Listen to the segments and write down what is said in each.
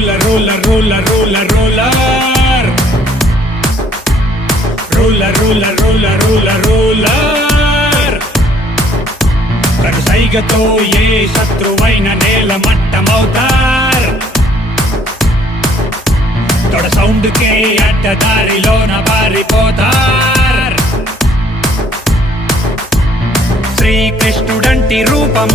Ruler ruler ruler ruler ruler ruler ruler ruler ruler ruler కనుసైగతో ఏ శత్రువైన నేల మట్టమవుతార్ తొడ సౌండ్కే అడ్డదారిలోన పారిపోతార్ శ్రీకృష్ణుడంటి రూపం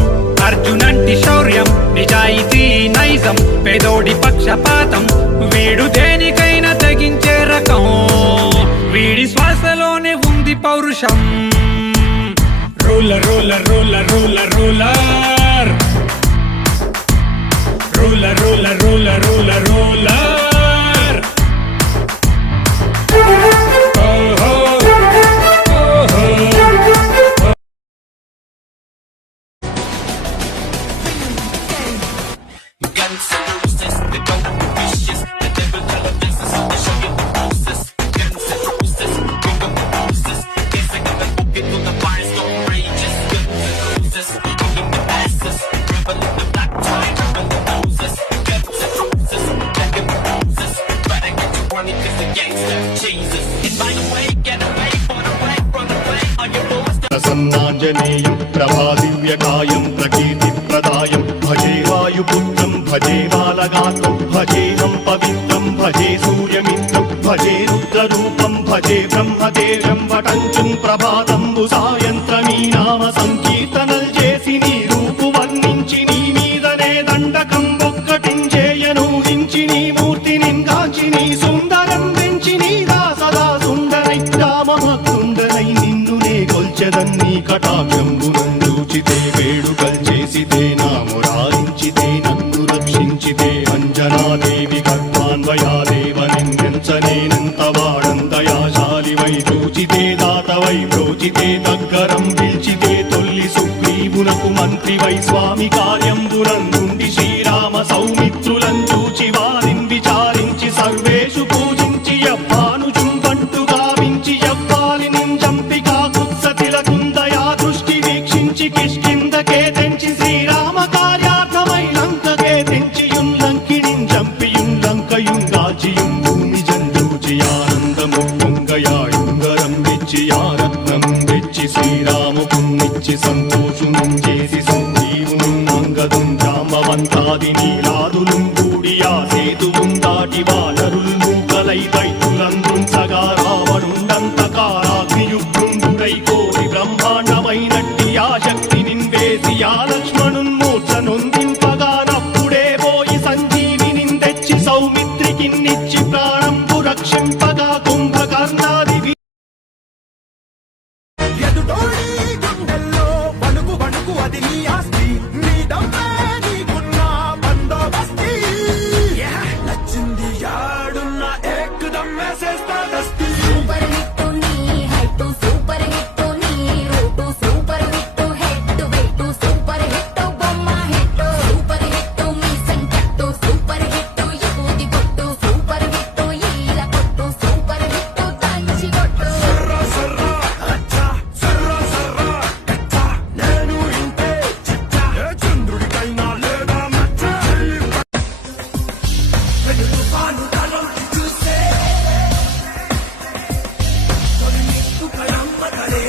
అర్జునంటి శౌర్యం నిజాయితీ నైజం పేదోడి పక్షపాతం వీడు దేనికైనా తగించే రకం వీడి శ్వాసలోనే ఉంది పౌరుషం ruler ruler ruler ruler ruler ruler ruler ruler ruler ruler Guns and roses, they don't be vicious. The devil televisions, they show you the roses. Guns and roses, we go for roses. Yes, I got the book into the fire, so outrageous. Guns and roses, kicking the asses. Rebel in the black tie, rebel the noses. Guns and roses, black and roses. Better get your money, cause the gangster Jesus. Invite away, get away, run away, run away. Are you boys? ప్రసన్నాంజనేయం ప్రభాదివ్యకాయం ప్రకీర్తిప్రదాయం భజే వాయుపుత్రం భజే బాలగాత్రం భజేహం పవిత్రం భజే సూర్యమిత్రం భజే రుద్రరూపం భజే బ్రహ్మదేవం వటంచుం ప్రభాతంబు సాయంత్రమీ నామ సంకీర్తనల్ చేసి నీ రూపు వర్ణించి నీ మీదనే దండకం ఒక్కటించేయనూహించి నీ మూర్తిని గాంచి నీ సుందరం పెంచి నీ దాసదా సుందరై రామభక్తుండనై నిన్నునే గొల్చెదన్నీ కటాక్షంబునందూచితే వేడుకల్ చేసితే నా మురారించితే నన్ను రక్షించితే అంజనాదేవి గర్భాన్వయాదేవ నిందించనేనంత వాడంతయాశాలివై చూచితే దాతవై ప్రోచితే దగ్గరం పిలిచితే తొల్లి సుగ్రీవునకు మంత్రివై స్వామి కార్యంబునందుండి శ్రీరామ సౌమిత్రులం చూచి వారిని విచారించి సర్వేషు పూజించి యవ్వాను జుంబంటు గావించి యవ్వాలి నింజంపికా కుత్సతిలకుందయా దృష్టి వీక్షించి కిష్కిందకే తెంచి శ్రీరామ కార్యార్థమై లంకకే తెంచియుల్లంకిణిం చంపియుల్లంకయుంగాచియుం భూమి జందూచి ఆనందము పొంగయాయుంగరం వెచ్చి ఆరత్నం వెచ్చి శ్రీరాముకున్నిచ్చి సంతోషునం చేసి సంజీవును అంగదుం జాంబవంతాది నీలాదులు కూడియా సేతువుం దాటి వానరులు మూకలై దైతులందృంచగా రావణుండంతకారాగ్నియుగ్రుండుడై కోరి బ్రహ్మాండమైనట్టి ఆ శక్తి నిన్వేసి ఆ లక్ష్మణున్ మూర్ఛ నొందింపగానప్పుడే పోయి సంజీవిని తెచ్చి సౌమిత్రికిన్నిచ్చి ప్రాణంబు రక్షింపగా కుంభకర్ణాది ఎదుటోడి గుండెల్లో వణుకు వణుకు అది నీ ఆస్తి నీ డబ్బే నీకున్న బందోబస్తి నచ్చింది యాడున్న ఏకదం వేసేస్తా దస్తి సూపర్ హిట్ నీ హైట్ సూపర్ హిట్ నీ route super hit head weight super hit బొమ్మ హిట్ సూపర్ హిట్ మీ సంకట్టు సూపర్ హిట్ యువతి కొట్టు సూపర్ హిట్ ఈల కొట్టు సూపర్ హిట్ తంచి కొట్టు సర్రా సర్రా అచ్చా సర్రా సర్రా కచ్చా నేను ఇంతే చచ్చా ఏ చంద్రుడికైనా లేదా మచ్చ వెను తుఫాను తలొచ్చి చూస్తే తొలి నిప్పు కళంబడలే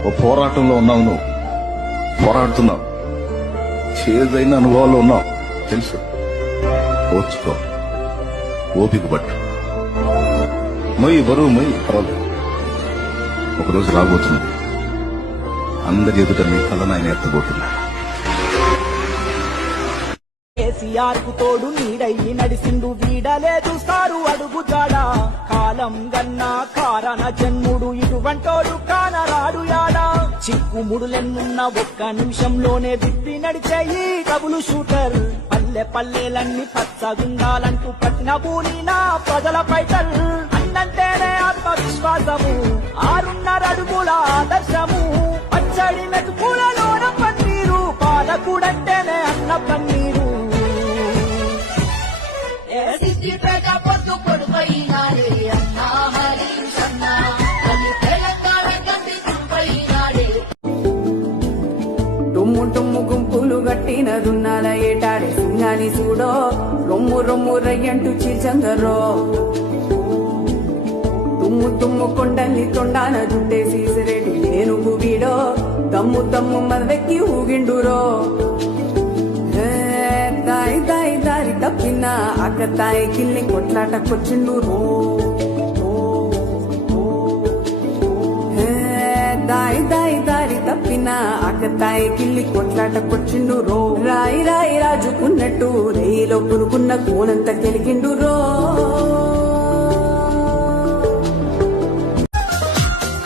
ఓ పోరాటంలో ఉన్నావు నువ్వు పోరాడుతున్నావు చేదైన అనుభవాల్లో ఉన్నావు తెలుసు ఓర్చుకో ఓపిక పట్టు మొయ్యి బరువు మొయ్యి పర్వాలేదు ఒకరోజు రాబోతున్నది అందరి ఎదుట నీ కళ్ళను ఆయన ఎత్తబోతున్నా కేసీఆర్ కు తోడు నీడయ్యి నడిసిండు వీడలేదు సారు అడుగు జాడా కాలం గన్నా కారణ జన్ముడు ఇటువంటోడు కానరాడు యాడా చిక్కుముడులెన్నున్న ఒక్క నిమిషంలోనే విప్పి నడిచేయి డబుల్ షూటర్ పల్లె పల్లెలన్నీ పచ్చగుండాలంటూ పట్టిన బూలినా ప్రజల పైటల్ అన్నంటేనే ఆత్మవిశ్వాసము 6.5 అడుగుల ఆదర్శము పచ్చడి మెతుకులలోన పన్నీరు పాలకు పైన దున్నాల ఏటాడే సింగాని చూడో రొమ్ము రొమ్ము రయ్యంటూ చీల్చందరో తుమ్ము తుమ్ము కొండల్ని తొండాన జుట్టేసి సిరేటి ఏనుగు వీడో తమ్ము తమ్ము మదవెక్కి ఊగిండురో దాయి దాయి దారి తప్పిన అక్క తాయి కిల్లి కొట్లాటకొచ్చిండురో దాయి దాయి దారి తప్పిన అక్క తాయి కిల్లి కొట్లాటకొచ్చిండురో రాయి రాయి రాజుకున్నట్టు రేయిలో పురుకున్న కోనంత కెలిగిండురో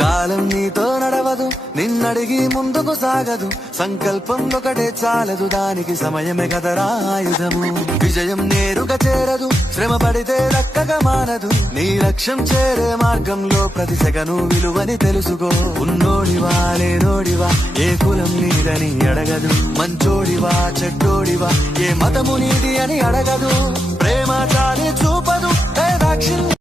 కాలం నీతో నడవదు నిన్నడిగి ముందుకు సాగదు సంకల్పం ఒకటే చాలదు దానికి సమయమే కదరా ఆయుధము విజయం నేరుగా చేరదు శ్రమ పడితే దక్కగా మానదు నీ లక్ష్యం చేరే మార్గంలో ప్రతి సెగను విలువని తెలుసుకో ఉన్నోడివా లేనోడివా ఏ కులం నీదని అడగదు మంచోడివా చెడ్డోడివా ఏ మతము నీది అని అడగదు ప్రేమ చాలి చూపదు దాక్షిణ్యం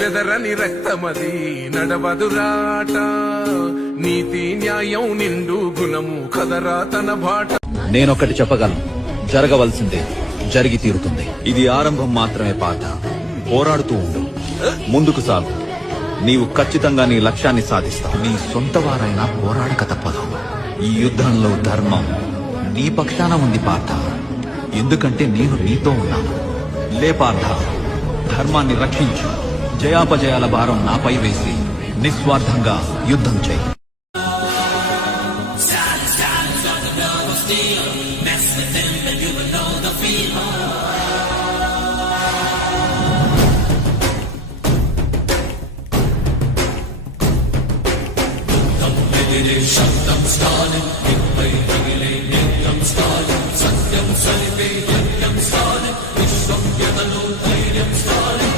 బెదరని రక్తమది నడవదురాట నీతి న్యాయం నిండు గుణము కదరా తన బాట. నేనొక్కటి చెప్పగలను, జరగవలసిందే జరిగి తీరుతుంది. ఇది ఆరంభం మాత్రమే పాట. పోరాడుతూ ఉండు, ముందుకు సాగు. నీవు ఖచ్చితంగా నీ లక్ష్యాన్ని సాధిస్తావు. నీ సొంత వారైనా పోరాడక తప్పదు. ఈ యుద్ధంలో ధర్మం నీ పక్షాన ఉంది పార్థ. ఎందుకంటే నేను నీతో ఉన్నాను. లే పార్థ, ధర్మాన్ని రక్షించు. జయాపజయాల భారం నాపై వేసి నిస్వార్థంగా యుద్ధం చేయి. శబ్దం స్టాలిన్ ఇప్పై తగిలే నిత్యం స్టాలిన్ సత్యం సలిపే యజ్ఞం స్టాలిన్ విశ్వం యదను ధైర్యం స్టాలిన్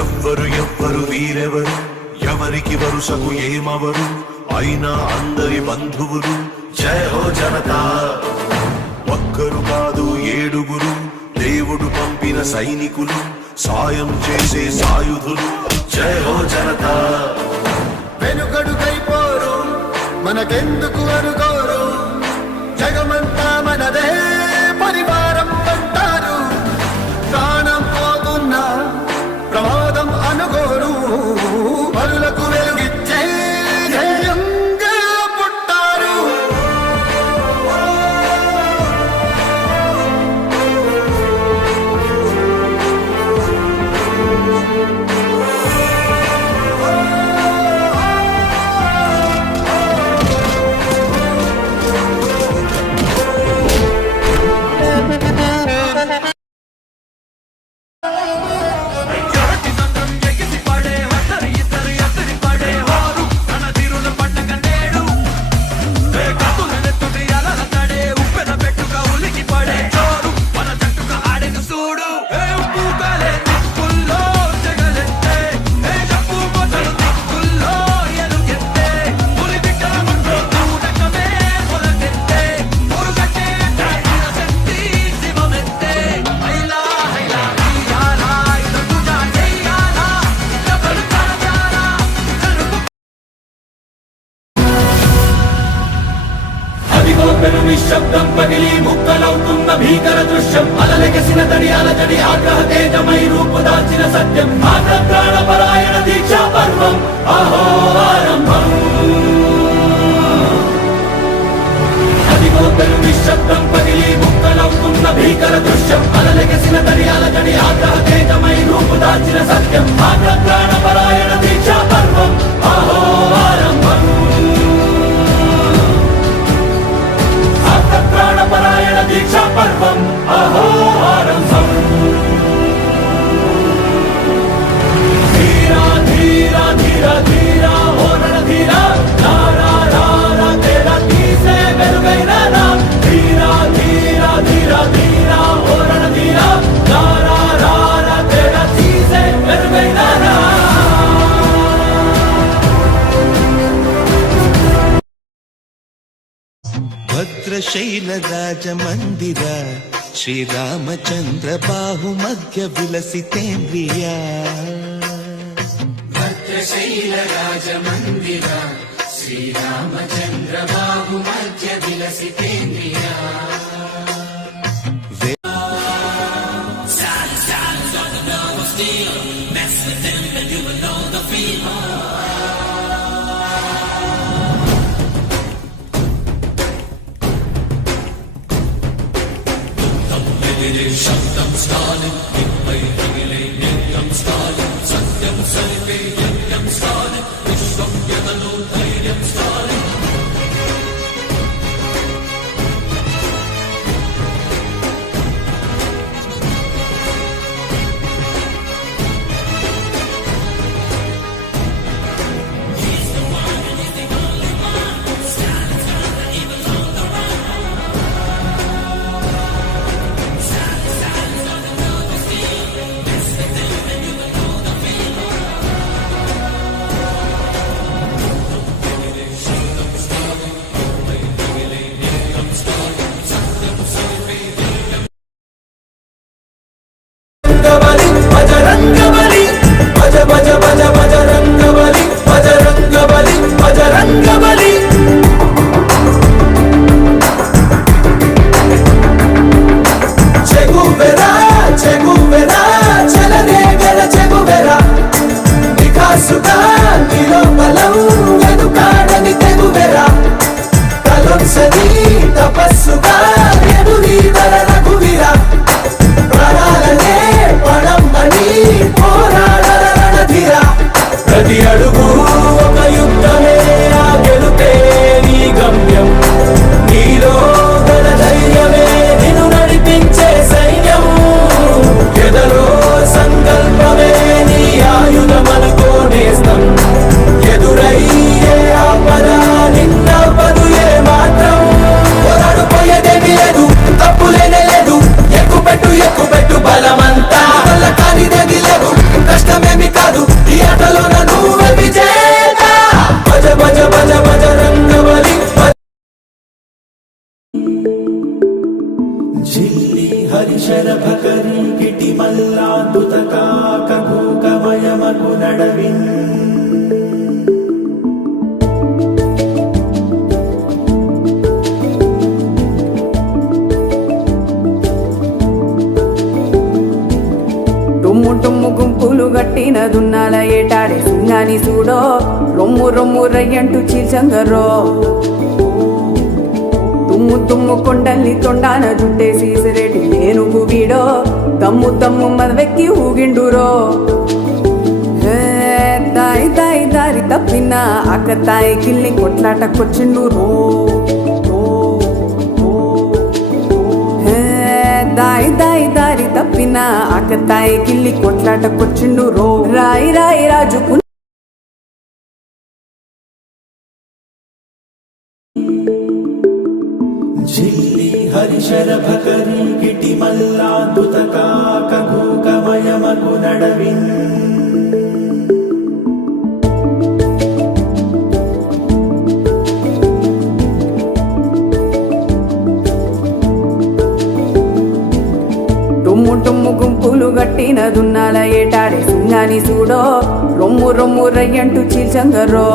ఎవ్వరు వీరెవరు ఎవరికి వరుసకు ఏమవరు అయినా అందరి బంధువులు జయ హో జనతా ఒక్కరు కాదు ఏడుగురు దేవుడు పంపిన సైనికులు సాయం చేసే సాయుధులు జయ హో జనతా వెనుకడుకైపోరు మనకెందుకు అనుకోరు జగమంతా మనదే పరివారం అంటారు ప్రాణం పోతున్నా ప్రమాదం అనుకోరు పరులకు వెలుగిచ్చే ధైర్యంగా పుట్టారు నిశ్శబ్దం పగిలి ముక్కలవుతున్న భీకర దృశ్యం అలలెగసిన తడి అలజడి ఆగ్రహ తేజమై రూపుదాల్చిన సత్యం మాత్ర ప్రాణపరాయణ దీక్షా పర్వం అహో ఆరంభం అదిగో పెను నిశ్శబ్దం పగిలి ముక్కలవుతున్న భీకర దృశ్యం అలలెగసిన తడి దాచిన సత్యం ఆగ్రహ్రాణపరాయణ దీక్షా పర్వం అహో ఆరంభం ఆగ్రహ్రాణపరాయణ దీక్షా పర్వం అహో ఆరంభం ధీరా ధీరా ధీరా ధీరా ఓ రణధీరా రా రా రా రా తేరా తీసే వెలుగైన రా ధీరా ధీరా ధీరా ధీరా ఓ రణధీరా రా రా రా రా తేరా తీసే వెలుగైన రా భద్రశైల రాజమందిర శ్రీరామచంద్ర బాహుమధ్య విలసితేంద్రియ భద్రశైల రాజమందిర శ్రీరామచంద్ర బాహుమధ్య విలసితేంద్రియ బజరంగబలి భజ భజ భజ బజరంగబలి బజరంగబలి బజరంగబలి చెగువెరా చెగువెరా చెలరేగల చెగువెరా నిఖాసుగా నీలో బలం వెనుకాడని తెగువెరా తలొంసని తపస్సుగా ఎదురీదల రఘువీరా ప్రాణాలనే పడమ్మని పోరాడల రణధీరా ప్రతి అడుగు ఒక యుద్ధమే ఆ గెలుపే నీ గమ్యం నీలో గల ధైర్యమే నిన్ను నడిపించే సైన్యం ఎదలో సంకల్పమే నీ ఆయుధమనుకో నేస్తం ఎదురయ్యే ఆపద నిన్నపదు ఏ మాత్రం పోరాడు పోయేదేమీ లేదు తప్పులేనే లేదు ఎక్కుపెట్టు బలమంతా వల్ల కానిదేది లేదు కష్టమేమి కాదు ఈ ఆటలో నువ్వే విజేత భజ భజ భజ భజ రంగబలి జిల్లి హరిశర భకరి కిటి మల్లాద్భుత కాకూకమయమకు నడవిన్ టుమ్ము టుమ్ము గుంపులు గట్టిన దున్నాల ఏటాడే సింగాని చూడో రొమ్ము రొమ్ము రయ్యంటూ చీల్చంగరో తుమ్ము తుమ్ము కొండల్ని తొండాన జుట్టేసి సిరేటి ఏనుగు వీడో తమ్ము తమ్ము మదవెక్కి ఊగిండురో దాయి దాయి దారి తప్పిన అక్క తాయి కిల్లి కొట్లాటకొచ్చిండు రో దాయి దాయి దారి తప్పిన అక్క తాయి కిల్లి కొట్లాటకొచ్చిండు రో రాయి రాయి రాజుకు జిల్లి హరిశర భకరి కిటి మల్లాద్భుత కాకూకమయమకు నడవిన్ టుమ్ము టుమ్ము గుంపులు గట్టిన దున్నాల ఏటాడే సింగాని చూడో రొమ్ము రొమ్ము రయ్యంటూ చీల్చంగరో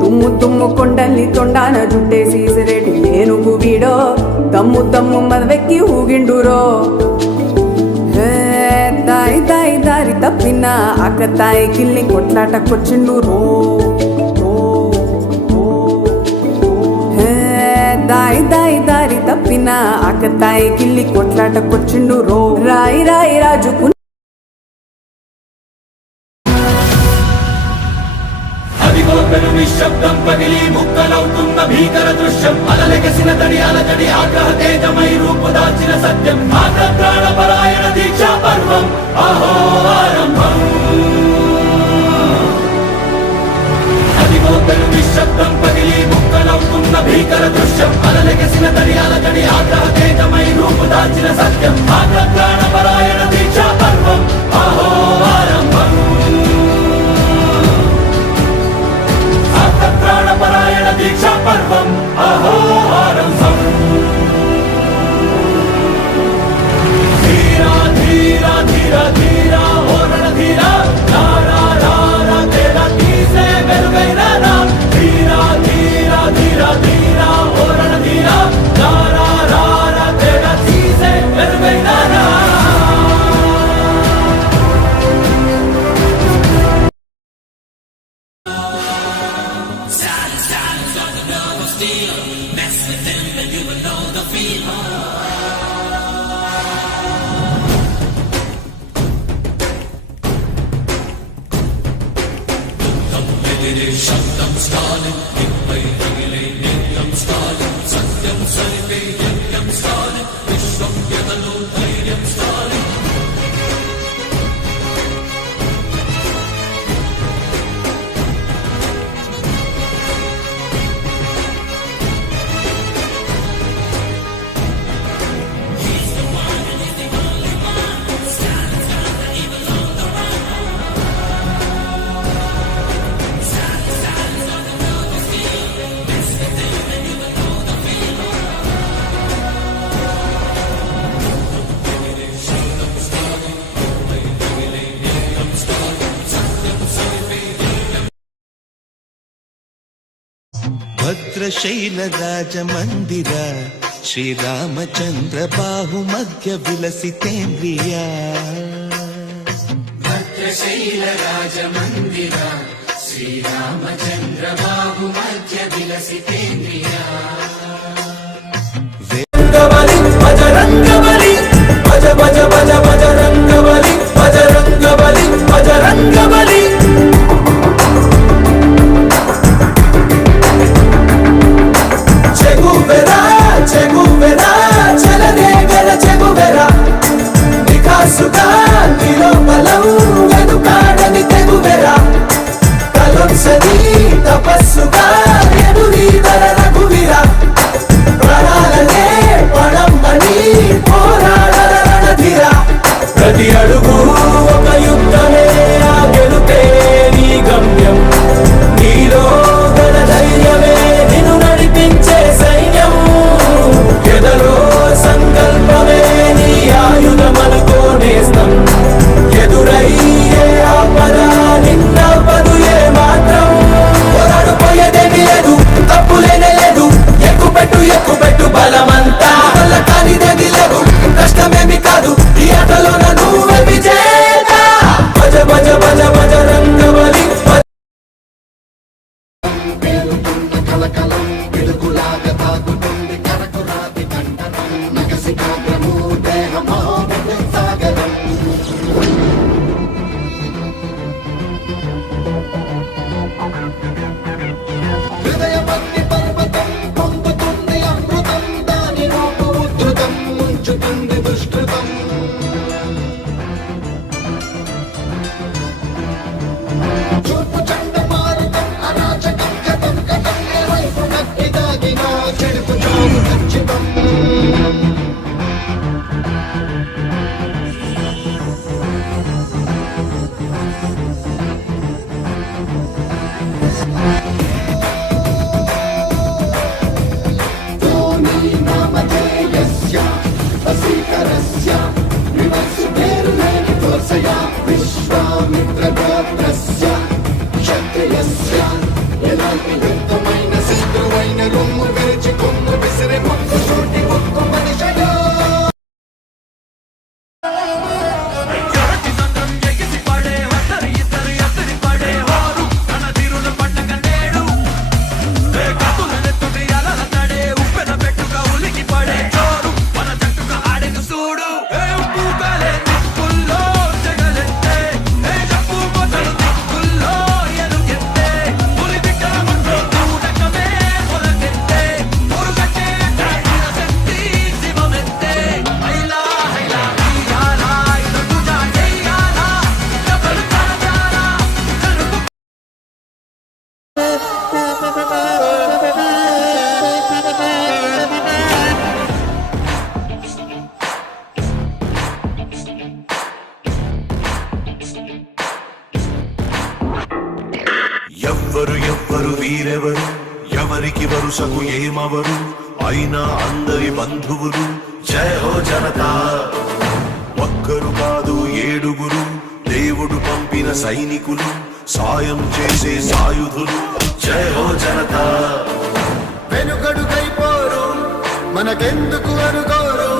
తుమ్ము తుమ్ము కొండల్ని తొండాన జుట్టేసి సిరేటి ఏనుగు వీడో తమ్ము తమ్ము మదవెక్కి ఊగిండురో దాయి దాయి దారి తప్పిన అక్క తాయి కిల్లి కొట్లాటకొచ్చిండు రో దాయి దాయి దారి తప్పిన అక్క ఆకతాయి గిల్లి కొట్లాటకొచ్చిండు రో రాయి రాయి రాజుకు అదిగో పెను నిశ్శబ్దం పగిలి ముక్కలవుతున్న భీకర దృశ్యం అలలెగసిన తడి అలజడి ఆగ్రహ తేజమై రూపుదాల్చిన సత్యం ప్రాణపరాయణ దీక్షా పర్వం అహో ఆరంభం అదిగో పెను నిశ్శబ్దం పగిలి ముక్కలవుతున్న భీకర దృశ్యం అలలెగసిన తడి అలజడి ఆగ్రహ తేజమై రూపుదాల్చిన సత్యం ప్రాణపరాయణ దీక్షా పర్వం అహో ఆరంభం ప్రాణపరాయణ దీక్షా పర్వం అహో ఆరంభం ధీరా ధీరా ధీరా ధీరా ఓ రణధీరా రారా రారా తేరా తీసే వెలుగైన రా ధీరా ధీరా ధీరా ధీరా ఓ రణధీరా రారా రారా తేరా తీసే వెలుగైన రా భద్రశైల రాజమందిర శ్రీరామచంద్ర బాహుమధ్య విలసితేంద్రియ భద్రశైల రాజమందిర శ్రీరామచంద్ర బాహుమధ్య విలసితేంద్రియ బజరంగబలి భజ భజ భజ బజరంగబలి బజరంగబలి బజరంగబలి చెగువెరా చెలరేగల చెగువెరా నికాసుగా నీలో బలం వెనుకాడని తెగువెరా కలొంసని తపస్సుగా ఎదురీదర రఘువీరా ప్రాణాలనే పణమ్మని పోరాడర రణధీరా ప్రతి అడుగు ఒక యుద్ధమే ఆ గెలుపే నీ గమ్యం నీలో గల ధైర్యమే నిన్ను నడిపించే సైన్యం ఎదలో సంకల్పమే నీ ఆయుధమనుకో నేస్తం ఎదురయ్యే ఆపద నిన్నపదు ఏ మాత్రం పోరాడు పోయేదేమీ లేదు తప్పులేనే లేదు ఎక్కుపెట్టు బలమంతా వల్ల కానిదేది లేదు కష్టమేమి కాదు ఈ ఆటలో నువ్వే విజేత భజ భజ భజ భజ రంగబలి మన ఎవరు ఎవరికి వరుసకు ఏమవరు అయినా అందరి బంధువులు జయ హో జనతా ఒక్కరు కాదు ఏడుగురు దేవుడు పంపిన సైనికులు సాయం చేసే సాయుధులు జయ హో జనతా వెనుకడుకైపోరు మనకెందుకు అనుకోరు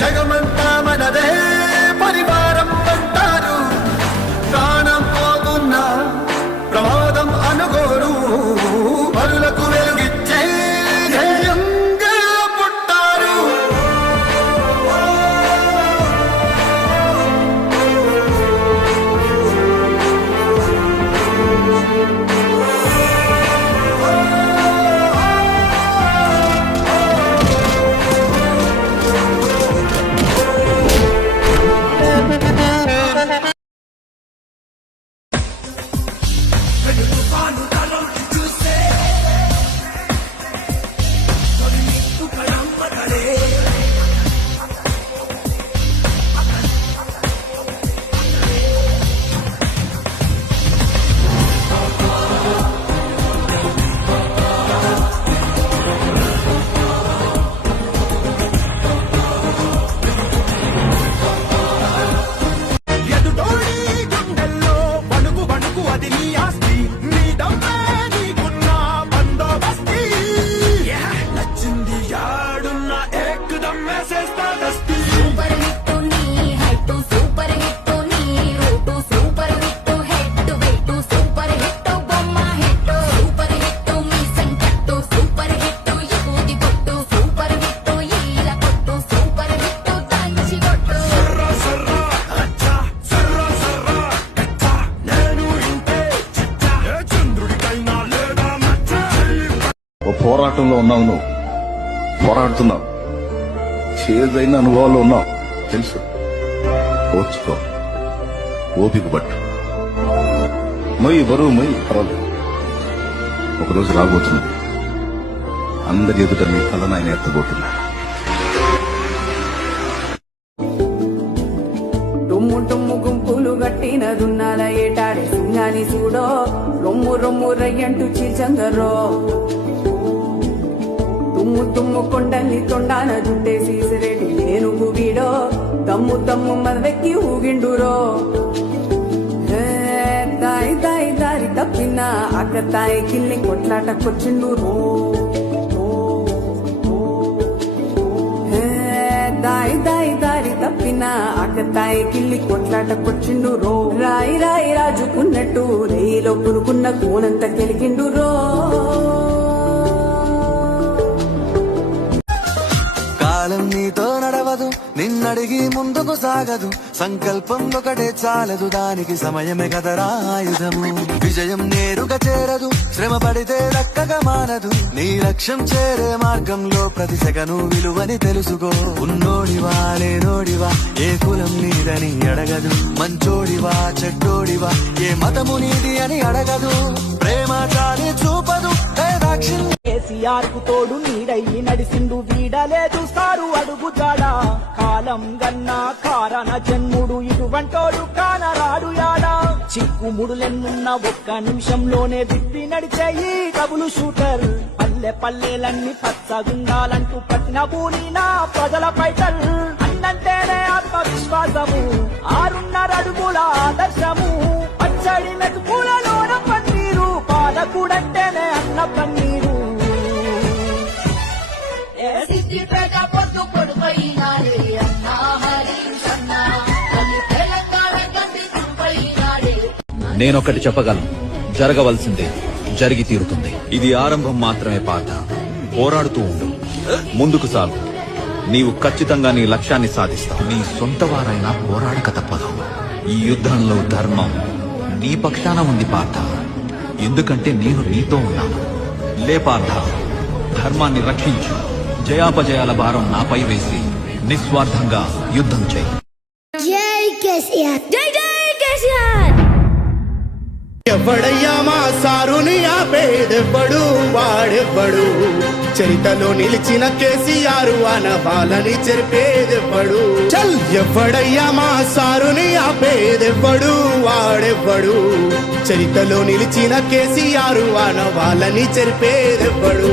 జగమంతా మనదే పరివారం అంటారు ప్రాణం పోతున్న ప్రమాదం అనుకోరు పరులకు వెలుగిచ్చే ధైర్యంగా పుట్టారు ఎదుటోడి గుండెల్లో వణుకు వణుకు అది నీ ఆస్తి నీ దమ్మే నీకున్న బందోబస్తి నచ్చింది యాడున్న ఏకదమ్ వేసేస్తా దస్తి సూపర్ హిట్ నీ హైట్ సూపర్ హిట్ నీ route super hit head weight super hit బొమ్మ హిట్ సూపర్ హిట్ మీ సంకట్టు సూపర్ హిట్ ఎక్కుది కొట్టు సూపర్ హిట్ ఈల కొట్టు సూపర్ హిట్ దంచి కొట్టు నేను ఇంతే చిట్టా చంద్రుడికైనా లేదా మచ్చ ఓ పోరాటంలో ఉన్నావు నువ్వు పోరాడుతున్నావు చేదైన అనుభవాల్లో ఉన్నావు తెలుసు ఓర్చుకో ఓపిక పట్టు మొయ్యి బరువు మొయ్యి పర్వాలేదు ఒకరోజు రాబోతుంది అందరి ఎదుట నీ తలను ఆయన ఎత్తబోతున్నా దుమ్ము దుమ్ము గుంపులు గట్టిన దున్నాల ఏటాడే సింగాని చూడో రొమ్ము రొమ్ము రయ్యంటూ చీల్చంగరో తుమ్ము తుమ్ము కొండల్ని తొండాన జుట్టేసి సిరేటి ఏనుగు వీడో తమ్ము తమ్ము మదవెక్కి ఊగిండురో హే, దాయి దాయి దారి తప్పిన అక్క తాయి కిల్లి కొట్లాటకొచ్చిండు రో హే, దాయి దాయి దారి తప్పిన అక్క తాయి కిల్లి కొట్లాటకొచ్చిండు రో రాయి రాయి రాజుకున్నట్టు రేయిలో పురుకున్న కోనంత గెలికిండు రో కాలం నీతో నడవదు నిన్నడిగి ముందుకు సాగదు సంకల్పం ఒకటే చాలదు దానికి సమయమే కదరా ఆయుధము విజయం నేరుగా చేరదు శ్రమ పడితే దక్కగా మానదు నీ లక్ష్యం చేరే మార్గంలో ప్రతి సెకను విలువని తెలుసుకో ఉన్నోడివా లేనోడివా ఏ కులం నీదని అడగదు మంచోడివా చెడ్డోడివా ఏ మతము నీది అని అడగదు ప్రేమ చాలి చూపదు దాక్షిణ్యం కేసీఆర్ కు తోడు నీడయ్యి నడిసిండు వీడలేదు సారు అడుగు జాడా కాలం గన్నా కారణ జన్ముడు ఇటువంటోడు కానరాడు యాడా చిక్కుముడులెన్నున్న ఒక్క నిమిషంలోనే విప్పి నడిచేయి డబుల్ షూటర్ పల్లె పల్లెలన్నీ పచ్చగుండాలంటూ పట్టిన బూలిన ప్రజల పైటల్ అన్నంటేనే ఆత్మవిశ్వాసము 6.5 అడుగుల ఆదర్శము పచ్చడి మెతుకులలోన పన్నీరు పాలకుడంటేనే అన్న పన్నీరు సిద్దిపేట పొద్దు కొడుకైనాడే అన్నా హరీష్ అన్నా తల్లి తెలంగాణ గడ్డి తుంపైనాడే నేనొక్కటి చెప్పగలను జరగవలసిందే జరిగి తీరుతుంది ఇది ఆరంభం మాత్రమే పాట పోరాడుతూ ఉండు ముందుకు సాగు నీవు ఖచ్చితంగా నీ లక్ష్యాన్ని సాధిస్తావు నీ సొంత వారైనా పోరాడక తప్పదు ఈ యుద్ధంలో ధర్మం నీ పక్షాన ఉంది పార్థ ఎందుకంటే నేను నీతో ఉన్నాను లే పార్థ ధర్మాన్ని రక్షించు జయాపజయాల భారం నాపై వేసి నిస్వార్థంగా యుద్ధం చేయి జై కేసీఆర్ జై జై కేసీఆర్ ఎవడయ్యా మా సారుని ఆపేదెవ్వడు వాడెవ్వడు వాడెవ్వడు చరితలో నిలిచిన కేసీఆర్ అనవాలని చెరిపేదెవ్వడు చల్ ఎవ్వడయ్యా మా సారుని ఆపేదెవ్వడు వాడెవ్వడు చరితలో నిలిచిన కేసీఆర్ అనవాలని చెరిపేదెవ్వడు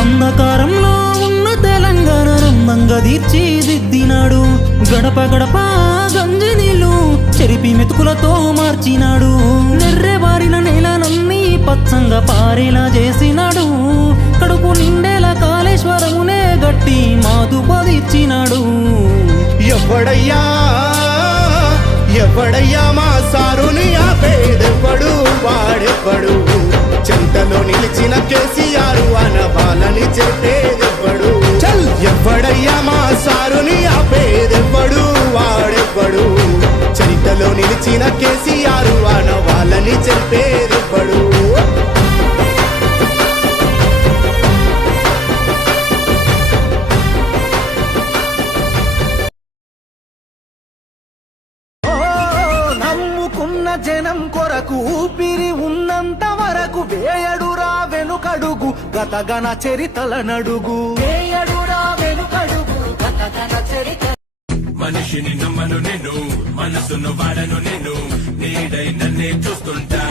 అంధకారంలో ఉన్న తెలంగాణ రందంగా తీర్చిదిద్దినాడు గడప గడప గంజి నీళ్లు చెరిపి మెతుకులతో మార్చినాడు నెర్రెబారిన నేలనన్నీ పచ్చంగా పారేలా చేసినాడు కడుపు నిండేలా కాళేశ్వరమునే గట్టి మాతు పొదిచ్చినాడు ఎవడయ్యా మా సారుని ఆపేదెవ్వడు వాడెవ్వడు చరితలో నిలిచిన కేసీఆర్ అనవాలని చెప్పేదెవ్వడు చల్ ఎవడయ్యా మా సారుని ఆపేదెవ్వడు వాడెవ్వడు చరితలో నిలిచిన కేసీఆర్ అనవాలని చెప్పేదెవ్వడు నమ్ముకున్న జనం కొరకు ఊపిరి ఉన్నంత వరకు వేయడురా వెనుకడుగు గతగన చరితల నడుగు వేయడురా వెనుకడుగు గతగన చరిత మనిషిని నమ్మను నేను మనసును వాడను నేను నీడై నన్నే చూస్తుంటా